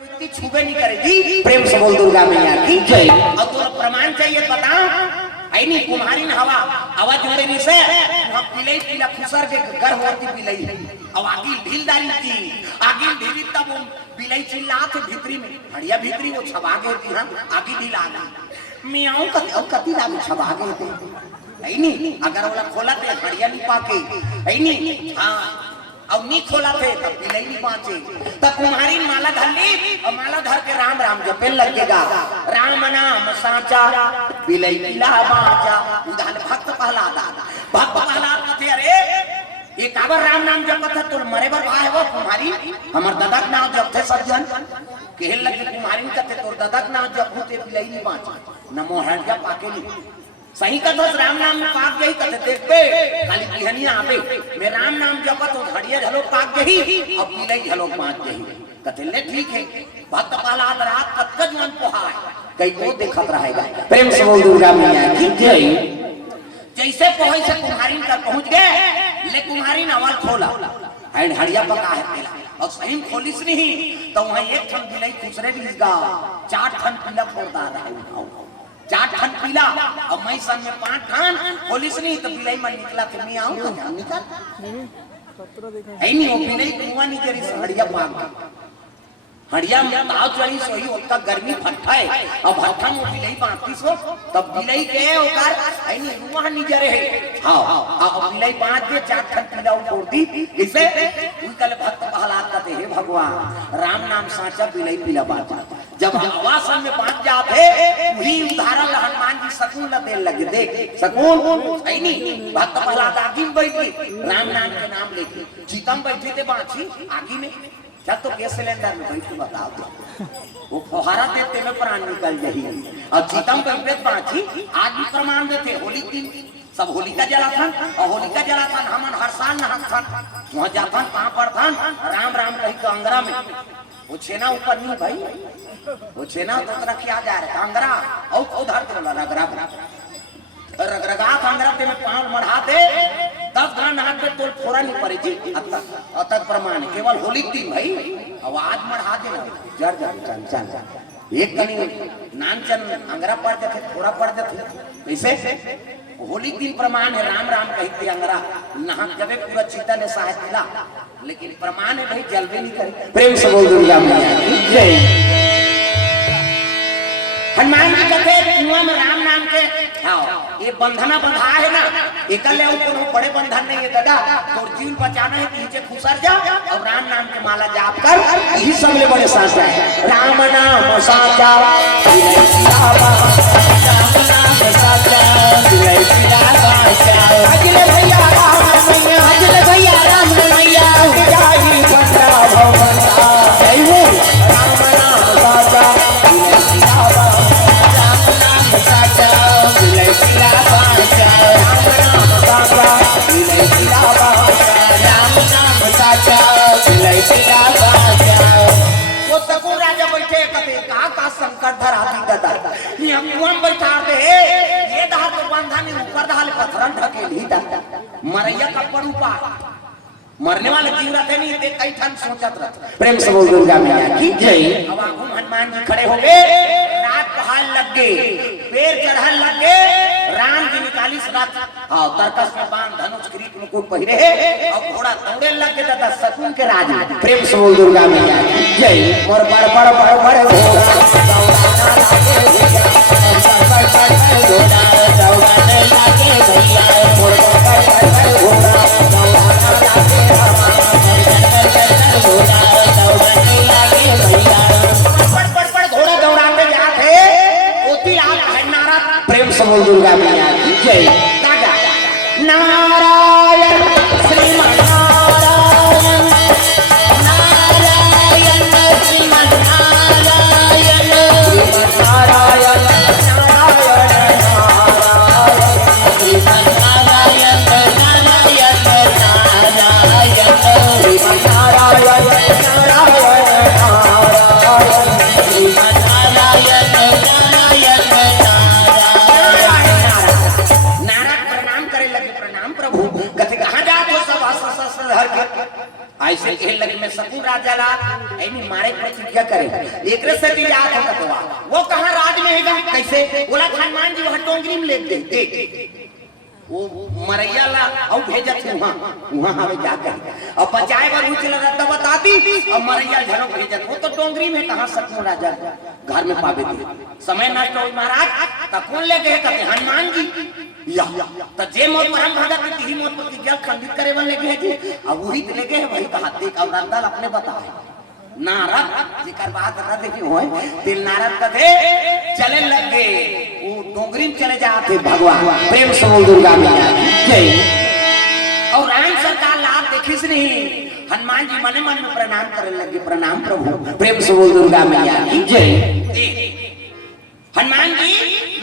व्यक्ति छुबे नहीं करेगी। प्रेम से बोल दुर्गा मैया की जय। और तो प्रमाण चाहिए बता आई नहीं कुम्हारी न हवा आवाज जोड़े नहीं से हम पिलई पिला खुसर के घर होती पिलई अब आगे ढील डाली थी आगे ढीली तब पिलई चिल्ला थे भीतरी में हड़िया भीतरी वो छबा गए थी हां आगे ढील आ गई मियाओ कति लाग छबा गए थे आई नहीं अगर वाला खोला थे हड़िया नहीं पाके आई नहीं हां अब नहीं खोला थे तब पिलई नहीं बाँचे तब कुम्हारी माला धर ली और माला धर के राम राम जपे लगेगा राम नाम साचा पिलई पिला बाँचा उधर भक्त प्रहलाद थे अरे ये काबर राम नाम जपत है तो मरे बर है वो कुम्हारी हमार दादा के नाम जपते सब जन कहल लगे कुम्हारी कहते तोर दादा के नाम जपू ते पिलई नहीं बाँचे नमो हट जा पाके नहीं सही कथो राम नाम पाक गई कथे देखते खाली बिहनिया आवे मैं राम नाम जपत तो घड़िया झलो पाक गई अब पिलई झलो पाक गई कथे ले ठीक है भक्त प्रहलाद रात कतक जवन पोहाय कई को देखत रहेगा। प्रेम से बोल दुर्गा मैया की जय। जैसे पोहई से कुम्हारी का पहुंच गए ले कुम्हारी नवाल खोला एंड हड़िया पका है पहला और सही खोलिस नहीं तो वहां एक ठन पिलई दूसरे दिसगा 4 ठन पिला फोड़ता रहा 4 ठन पीला और मैं सन में 5 ठन पुलिस नहीं तो पिलई में निकला थे मैं आऊं तो जान निकल है नहीं वो पिलई कुआं नहीं करी हड़िया पाक हड़िया में ताव चढ़ी सोई उसका गर्मी फट्टा है अब भट्टा में पिलई बांधती सो तब पिलई के ओकर है नहीं रुआ नहीं जरे है हां अब पिलई बांध के 4 ठन पीला फोड़ दी इसे उनकल भक्त प्रहलाद कहते हे भगवान राम नाम साचा पिलई पीला बांधा जब आवासन में बांध जाते वही उदाहरण हनुमान जी सकून ल दे लगे देख सकून है नहीं भक्त प्रहलाद आगे में बैठे राम नाम के नाम लेके चीतम बैठे थे बांची आगे में क्या तो गैस सिलेंडर में बैठ बताओ तो वो फुहारा देते में प्राण निकल जाही और चीतम बैठे बांची आज भी प्रमाण देते होली दिन सब होलिका जलाथन और होलिका जलाथन हमन हर साल नहाथन वहां जाथन कहां पर थन राम राम कही के अंगरा में वो छेना ऊपर नहीं भाई वो छेना तो रखिया जा रहा अंगरा और उधर तो रगरगा अंगरा ते में पांव मढ़ा दे 10 घंटा नहा के तोल फोरा नहीं पड़ी जी अतक प्रमाण केवल होली दिन भाई आवाज मढ़ा दे ना जर जर चल एक कनी नानचन अंगरा पड़ जाते फोरा पड़ जाते कैसे होली दिन प्रमाण है राम राम कहते अंगरा नहा जबे पूरा चीता ने सहायता दिला लेकिन प्रमाण है भाई जलवे नहीं करे। प्रेम से बोल दुर्गा मैया की जय। हनुमान जी कहते कुआं में राम नाम के ये बंधना बंधा है ना एकले ऊपर बड़े बंधन नहीं है दादा तो जीवन बचाना है कि नीचे खुसर जा और राम नाम के माला जाप कर यही सबले बड़े साचा है राम नाम साचा अगले भैया राम मैया जाई बंदा भवंता जय हो राम नाम साचा वो सकून राजा बैठे कहते का संकट धरा दी दादा ये कुआं बैठा दे ये दहा तो बंधा नहीं ऊपर दहाले पत्थरन ढकेली दादा मरैया का परूपा मरने वाले जीव रहते नहीं ते कई ठन सोचत रहते। प्रेम से बोल दुर्गा मैया की जय। अब आगू हनुमान जी खड़े हो गए रात पहाड़ लग गए पैर चढ़ल लग गए राम जी निकाली रात हां तरकस में बांध धनुष किरीट मुकुट पहिरे और घोड़ा दौड़े लग गए दादा सकून के राज। प्रेम से बोल दुर्गा मैया की जय। मोर बड़ बड़ बड़ बड़ घोड़ा दौड़ाने लागे भैया मोर घोड़ा दौड़ाते जाते ओती आप है नारा। प्रेम से बोल दुर्गा मैया की जय। दादा नारायण श्रीमान नारायण नारायण श्रीमान नारायण नारायण नारायण नारायण श्रीमान ऐसे खेल लगे में सकून राजा ला ऐनी मारे प्रतिज्ञा करे एकरे से भी याद हो कतवा वो कहां राज में हैगा कैसे बोला हनुमान जी वहां टोंगरी में ले दे वो मरैया ला और भेजत वहां हमें जाकर और बचाए बार उचल रहा बताती और मरैया झरो भेजत वो तो डोंगरी में कहां सकूं राजा घर में पावे थे समय नष्ट हो महाराज त कौन ले गए कहते हनुमान जी या त जे मोर परम भगत की मोर प्रतिज्ञा खंडित करे वाले के जी अब वही ले गए वही कहा देख और नंदल अपने बताए नारद जिकर बात न देखी होए तिल नारद कथे चले लगे वो डोंगरी में चले जाते भगवान प्रेम से बोल दुर्गा मैया जय और राम सरकार लाभ देखिस नहीं हनुमान जी मने मन में प्रणाम करने लगे प्रणाम प्रभु प्रेम से बोल दुर्गा मैया की जय हनुमान जी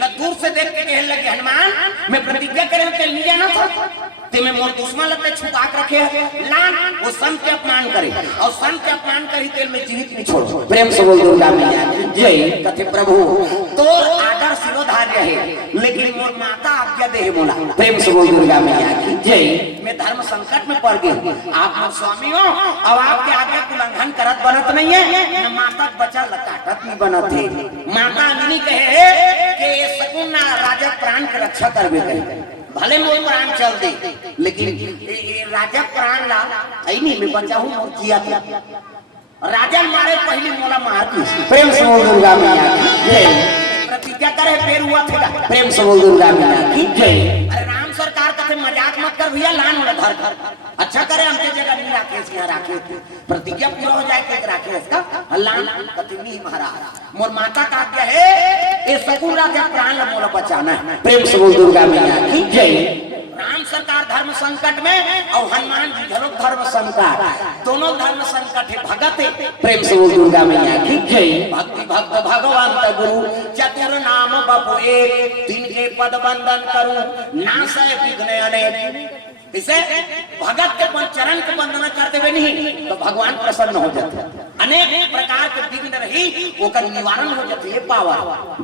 न दूर से देख के कहने लगे हनुमान मैं प्रतिज्ञा करे तेल नहीं जाना था ते में मोर दुश्मन लगते छुपा के रखे लान वो संत के अपमान करे और संत के अपमान करी तेल में जीवित नहीं छोड़ प्रेम से बोल दुर्गा मैया जय कथे प्रभु तो आदर शिरोधार्य है लेकिन मोर माता आज्ञा दे मोला प्रेम से बोल दुर्गा मैया की जय मैं धर्म संकट में पड़ गई आप मोर स्वामी हो और आपके आज्ञा के उल्लंघन करत बनत नहीं है न माता बचा लकाटत नहीं बनत है माता नहीं कहे कि सकुन राजा प्राण के रक्षा करबे कहे भले मोर प्राण चल दे लेकिन राजा प्राण ला ऐनी में बचाऊं और जिया राजा मारे पहले मोला मार दी प्रेम से बोल दुर्गा मैया की जय प्रतिज्ञा करे फिर हुआ था प्रेम से बोल दुर्गा मैया की जय अरे राम सरकार कथे मजाक मत कर भैया लान वाला घर घर अच्छा करे हमके जगह नहीं राखे इसके राखे प्रतिज्ञा पूरा हो जाए के राखे इसका लान कथे नहीं महाराज मोर माता का आज्ञा है ये सकुन राजा प्राण ला मोला बचाना है प्रेम से बोल दुर्गा मैया की जय राम सरकार धर्म संकट में और हनुमान जी झरोक धर्म संकट दोनों धर्म संकट है भगत है प्रेम से बोल दुर्गा मैया की जय भक्ति भक्त भगवान गुरु चतुर नाम बपु एक तीन के पद बंदन करूं नासय विघ्न अनेक इसे भगत के चरण के वंदना करते हुए नहीं तो भगवान प्रसन्न हो जाते अनेक प्रकार के विघ्न रही वो का निवारण हो जाते है पावर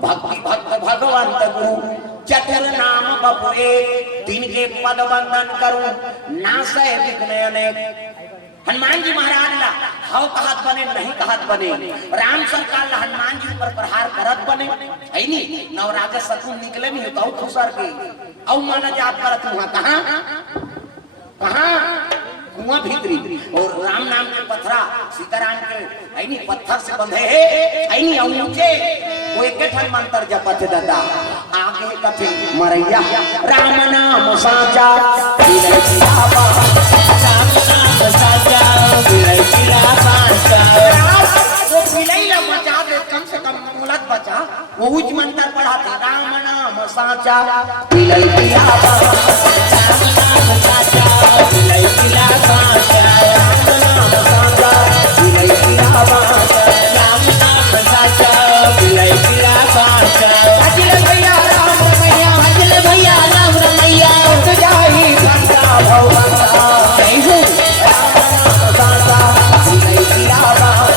भक्ति भक्त भगवान गुरु चतुर नाम बपु एक तीन के पद बंदन करूं नासय विघ्न अनेक हनुमान जी महाराज ला हाउ कहत बने नहीं कहत बने राम सरकार ला हनुमान जी पर प्रहार करत बने ऐनी नवराजा सकुन निकले नहीं तो खुसर के औ माना जात करत वहां कहां कुआं भीतरी और राम नाम के पत्थरा सीताराम के ऐनी पत्थर से बंधे है ऐनी ऊंचे वो एक ठन मंत्र जपत दादा आगे कथे मरैया राम नाम साचा राम नाम साचा वो पिलैला बचा दे कम से कम मुलत बचा वो उच्च मंत्र पढ़ा था राम नाम साचा पिलैला राम नाम साचा पिलैला साचा राम नाम साचा पिलैला राम नाम साचा पिलैला साचा अजल भैया राम रमैया अजल भैया राम रमैया उठ जाई भक्ता भवता जय हो राम नाम साचा पिलैला राम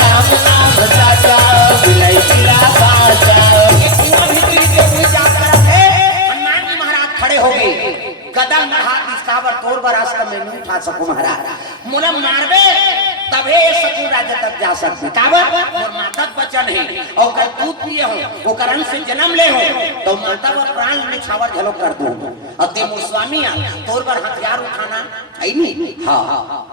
नाम साचा पिलैला साचा एक कुआं भीतरी के पूजा करत है हनुमान जी महाराज खड़े हो गए कदम बढ़ा इसकावर तोर बरास्ता में नहीं उठा सकूं महाराज मोला मारबे तबे सकूं राजा तक जा सकते काबर मोर माता बचन है और कर दूध पिए हो वो करन से जन्म ले हो तो माता वर प्राण में छावर झलो कर दूं अब ते मोर स्वामी आ तोर पर हथियार उठाना है नहीं हां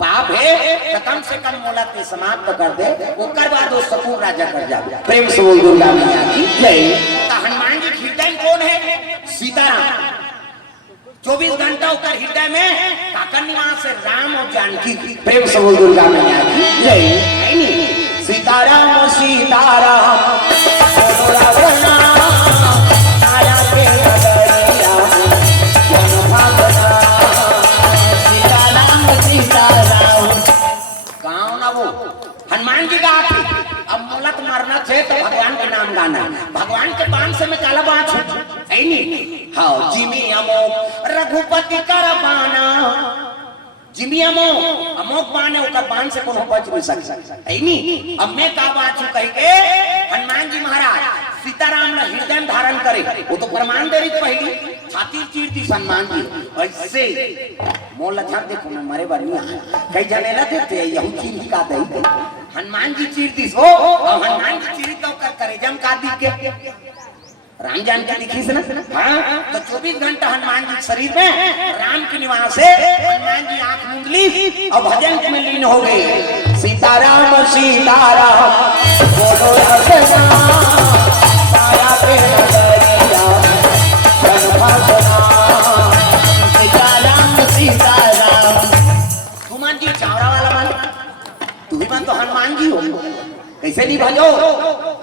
पाप है तो कम से कम मोला ते समाप्त कर दे ओकर बाद वो सकूं राजा कर जा प्रेम से बोल दुर्गा मैया की जय हनुमान जी हृदय कौन है सीताराम 24 घंटा उतर हृदय में काकर निवास है राम और जानकी प्रेम से बोल दुर्गा मैया की जय नहीं सीताराम सीताराम सीताराम सीताराम गाँव ना वो हनुमान जी का अब मुलत मरना थे तो भगवान का नाम गाना भगवान के बाण से मैं काला बाँच ऐनी हाँ जिमी अमोक रघुपति कर बाना जिमी अमोक बाण है उकर बाण से कोनो बच नहीं सकता ऐनी अब मैं का बात कह के हनुमान जी महाराज सीताराम ने हृदय धारण करे वो तो प्रमाण दे रही पहली छाती चीर दी हनुमान जी ऐसे मोल ध्यान देखो मैं मरे बढ़िया कई जने ना देते यही चीर का दही हनुमान जी चीर दी हो और हनुमान जी चीर तो कर करे जम का दी के राम जान के लिखी से ना हाँ तो 24 घंटा हनुमान जी शरीर में राम के निवास से हनुमान जी आंख मूंद ली और भजन में लीन हो गए सीताराम सीताराम बोलो साया पे नजरिया सीताराम सीताराम हनुमान जी चावड़ा वाला मान तू भी मान तो हनुमान जी हो कैसे नहीं भजो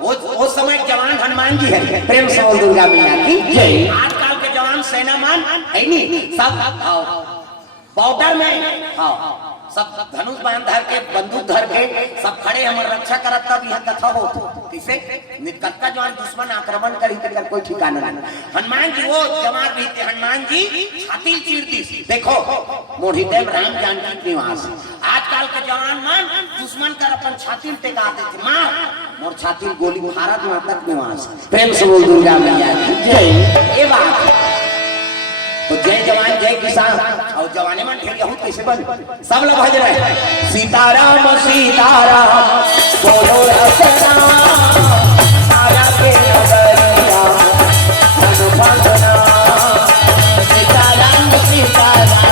वो समय जवान हनुमान जी है प्रेम से बोल दुर्गा मैया की जय आजकल के जवान सेना मान है नहीं सब बॉर्डर में हाँ सब धनुष बाण धर के बंदूक धर के सब खड़े हमारे रक्षा करत तब यह कथा हो किसे कत्ता जवान दुश्मन आक्रमण करी कर कोई ठिकाना नहीं हनुमान जी वो जवान भी थे हनुमान जी छाती चीर दी देखो मोढ़ी देव राम जानकी निवास आजकल के जवान मान दुश्मन कर अपन छाती पे टेका देते मार मोर छाती गोली भारत माता निवास प्रेम से बोल दुर्गा मैया की जय ये बात तो जय जवान जय किसान और जवाने में ढेर यहूद कैसे बन सब लोग भज रहे सीताराम सीताराम बोलो रसना साया के नगरिया मन भजना सीताराम सीताराम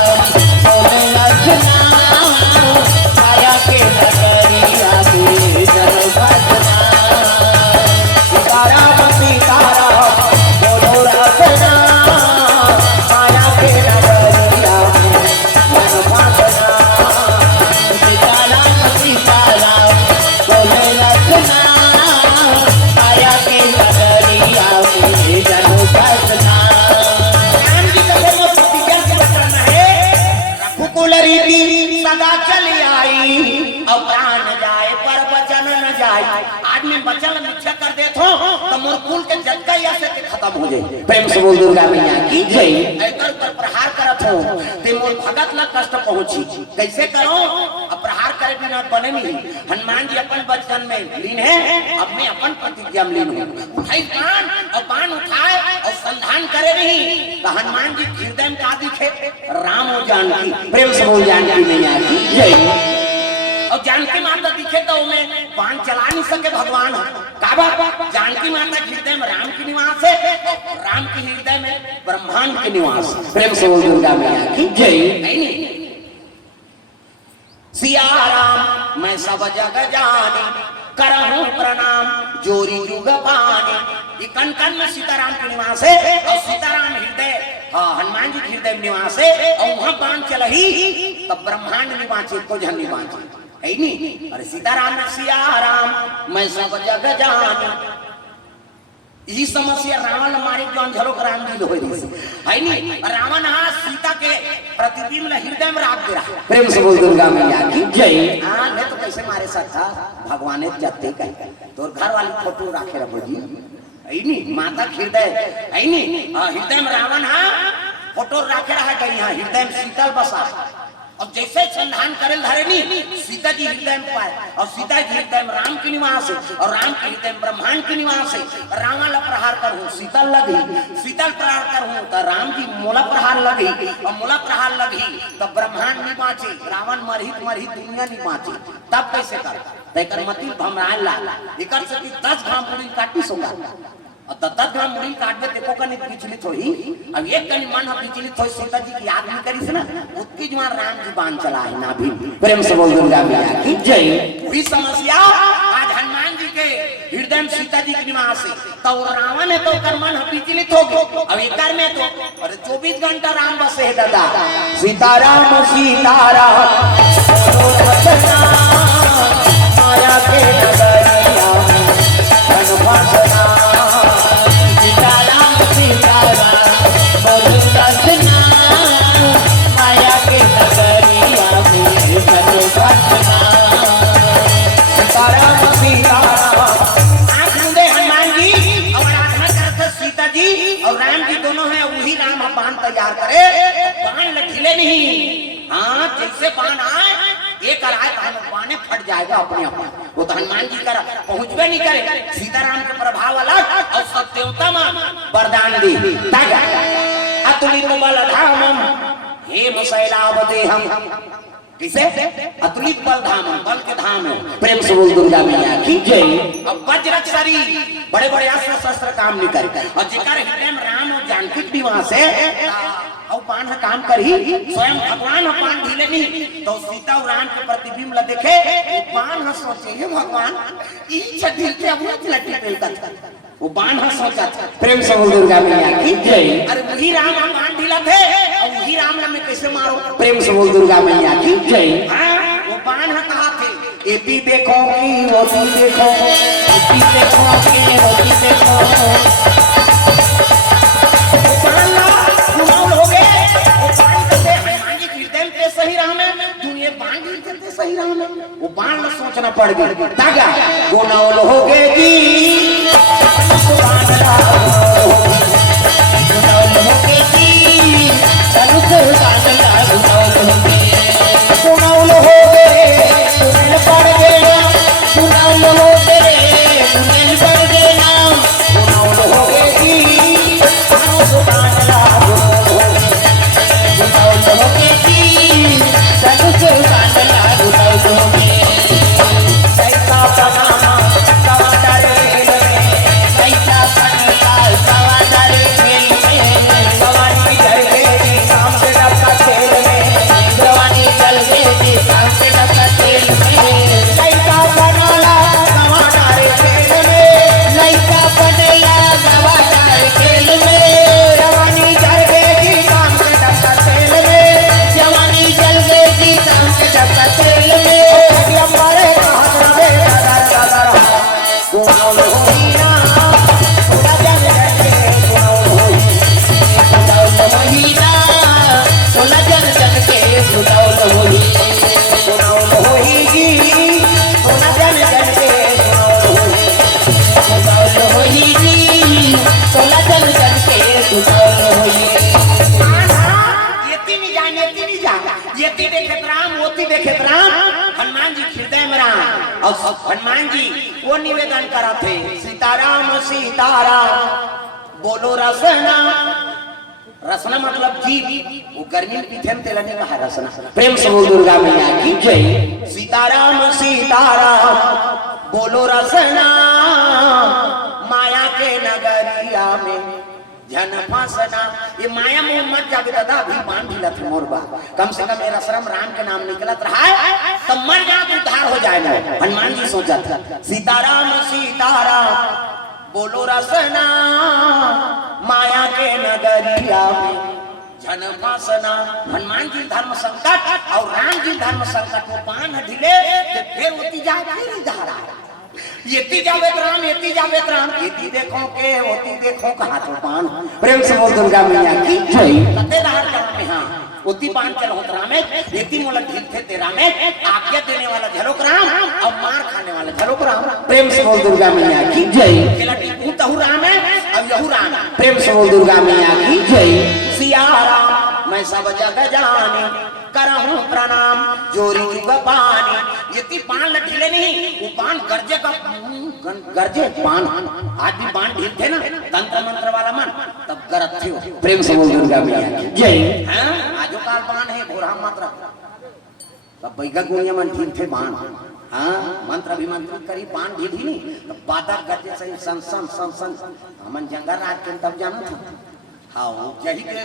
बोलो रसना साया के नगरिया जन भजना सीताराम सीताराम बोलो रसना सदा चली आई और प्राण जाए पर वचन न जाए आदमी वचन मिथ्या कर देतो तो मोर कुल के जगह ऐसे के खत्म हो जाए प्रेम से बोल दुर्गा मैया की जय एकर पर प्रहार करत हो ते मोर भगत ला कष्ट पहुंची कैसे करो अब प्रहार करे बिना बने नहीं हनुमान जी अपन वचन में लीन है अब मैं अपन प्रतिज्ञा में लीन हूं उठाई पान और पान उठाए और संधान करे नहीं तो हनुमान जी हृदय में का दिखे राम और जानकी प्रेम से बोल जानकी मैया की जय और जानकी माता दिखे तो उन्हें बाण चला नहीं सके भगवान काबा जानकी माता हृदय में राम की निवास है और राम की हृदय में ब्रह्मांड की निवास प्रेम से बोल दुर्गा मैया की जय नहीं सिया राम मैं सब जग जानी करहूं प्रणाम जोरी जुग पानी ये कन कन में सीताराम की निवास है और सीताराम हृदय हनुमान जी हृदय में निवास है और वहां बाण चलही तब ब्रह्मांड निवासी को जन निवासी है नहीं अरे सीताराम ने सिया राम मैं सब जग जानी यही समस्या रावण मारे जो झरोक राम जी होई है नहीं रावण हां सीता के प्रतिबिंब हृदय में राख दे रहा प्रेम से बोल दुर्गा मैया की जय हां नहीं तो कैसे मारे सकता भगवान जाते कह तो घर वाली फोटो राखे रखो जी है नहीं माता हृदय है नहीं हृदय में रावण हां फोटो राखे रहा गई हां हृदय में शीतल बसा और जैसे संधान करे धरनी सीता जी हृदय में पाए और सीता जी हृदय में राम की निवास है और राम के हृदय में ब्रह्मांड की निवास है रावण प्रहार करूं शीतल लगी शीतल प्रहार करूं तो राम जी मोला प्रहार लगी और मोला प्रहार लगी तो ब्रह्मांड नहीं बाँचे रावण मरही दुनिया नहीं बाँचे तब कैसे कर मती भमरान ला एकर से 10 घाम पूरी काटी सोगा और 10 ग्राम मुड़ी काट दे देखो कनी विचलित होई अब एक कनी मन हम विचलित होई सीता जी की याद नहीं करी से ना उतकी जवान राम जी बाण चला है ना भी प्रेम से बोल दुर्गा मैया की जय वही समस्या आज हनुमान जी के हृदय में सीता जी की निवास है तो रावण है तो कर मन विचलित हो गए अब एकर में तो अरे 24 घंटा राम बसे है दादा सीताराम सीताराम माया के नगरिया भजना और राम जी दोनों हैं वही राम बाण तैयार करे बाण लठीले नहीं हाँ जैसे बाण आए एक आए तो बाणे फट जाएगा अपने अपने वो तो हनुमान जी कर पहुंचबे नहीं करे सीताराम के प्रभाव अलग और सब देवता में वरदान दी अतुलित बलधामम हे शैलावदेहम। किसे? अतुलित बल धाम, बल के धाम है। प्रेम से बोल दुर्गा मैया की जय। अब वज्रक्षरी बड़े बड़े अस्त्र शस्त्र काम नहीं करे और जिकर हृदय में राम और जानकी के निवास है और पान है काम करी स्वयं भगवान पान ढीले नहीं तो सीता और राम के प्रतिबिंब ला देखे वो पान है सोचे हे भगवान ई छठिल के अब लट्टी पेल का वो बाण है सोचा था। प्रेम से बोल दुर्गा मैया की जय। अरे वही राम बाण ढीला थे और वही राम ने मैं कैसे मारो? प्रेम से बोल दुर्गा मैया की जय। हाँ वो बाण है कहा थे एपी देखो की होती देखो एपी देखो की होती देखो बाण ला घुमाओ लोगे वो बाण करते हनुमान जी कीर्तन पे सही राम है तुम ये बाण कीर्तन सही राम है वो बाण ला सोचना पड़ गया तागा गोनाओ लोगे की हनुमान जी हृदय में राम और हनुमान जी वो निवेदन करा थे सीताराम सीताराम बोलो रसना रसना मतलब जी वो गर्मी में पीछे तेला नहीं कहा रसना। प्रेम से बोल दुर्गा मैया की जय। सीताराम सीताराम बोलो रसना माया के नगरिया में जन फंसना ये माया मोह मत जागे दादा अभी बांध ढीला थे मोरबा कम से कम मेरा शर्म राम के नाम निकलत रहा है तब मर जा तो उद्धार हो जाएगा। हनुमान जी सोचा था सीताराम सीताराम बोलो रसना माया के नगरिया में जन फंसना। हनुमान जी धर्म संकट और राम जी धर्म संकट को पान ढीले फिर होती जा फिर इधर येती जावे राम येती जावे राम येती देखो के होती देखो कहां तो पान। प्रेम से बोल दुर्गा मैया की जय। कतेदार गांव में हां होती पान चलो राम में येती मोला ढील थे तेरा में आज्ञा देने वाला झरोक राम और मार खाने वाला झरोक राम। प्रेम से बोल दुर्गा मैया की जय। केलाटी तू तहु राम है अब यहु राम। प्रेम से बोल दुर्गा मैया की जय। सिया राम मैं सब जग जानी करहूं प्रणाम जोरी जुग पानी। येती पान लठीले नहीं वो पान गर्जे का गर्जे पान आज भी पान ढील थे ना तंत्र मंत्र वाला मन तब गरत थे। प्रेम से बोल दुर्गा मैया की जय। हां आजो काल पान है घोड़ा मंत्र तब बैगा गुनिया मन ढील थे पान। हां मंत्र अभिमंत्रित करी पान ढील ही नहीं तब बादर गर्जे सही सन सन सन सन हमन जंगल रात के तब जाना था। हाँ यही के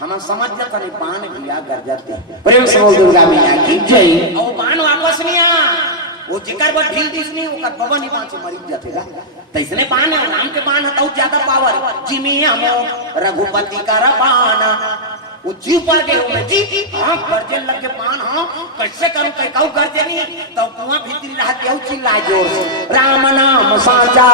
हम समझ जाता नहीं पान भैया कर जाते। प्रेम से बोल दुर्गा मैया की जय। और पान वापस नहीं आ वो जिकर पर ढील दिस नहीं वो बबन ही पान से मरी जातेगा तैसने पान है राम के पान है तो ज्यादा पावर जिमी हमो रघुपति का पाना वो जीव पर गए हो मैं जी हाँ गर्जन लग के पान हाँ कैसे करूं कहीं कहूं गर्जे नहीं तो कुआं भीतरी रह के चिल्लाए जोर से राम नाम साचा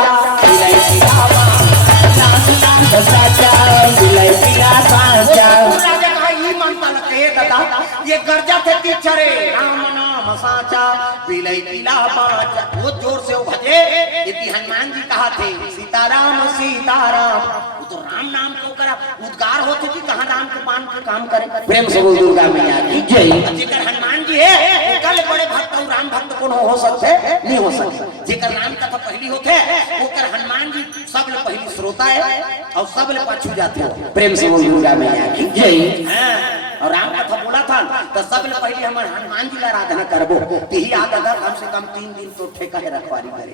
राजा कहा ये मानता लगते है दादा ये गर्जा थे टीचरे राम नाम साचा बिलई पिला बाचा वो जोर से वो भजे इति हनुमान जी कहा थे सीताराम सीताराम वो तो राम नाम क्यों करा उद्गार होते थी कहाँ राम के पान के काम करे। प्रेम से बोल दुर्गा मैया की जय। जिकर हनुमान जी है कल बड़े भक्त और राम भक्त कौन हो सकते नहीं हो सकते जेकर नाम कथा पहली होते ओकर हनुमान जी सब ले पहली श्रोता है और सब ले पाछू जाते हो। प्रेम से बोल दुर्गा मैया की जय। हां और राम कथा बोला था तो सब ले पहली हमर हनुमान जी का आराधना करबो। तेही आदत कम से कम 3 दिन तो ठेका है रखवारी करे।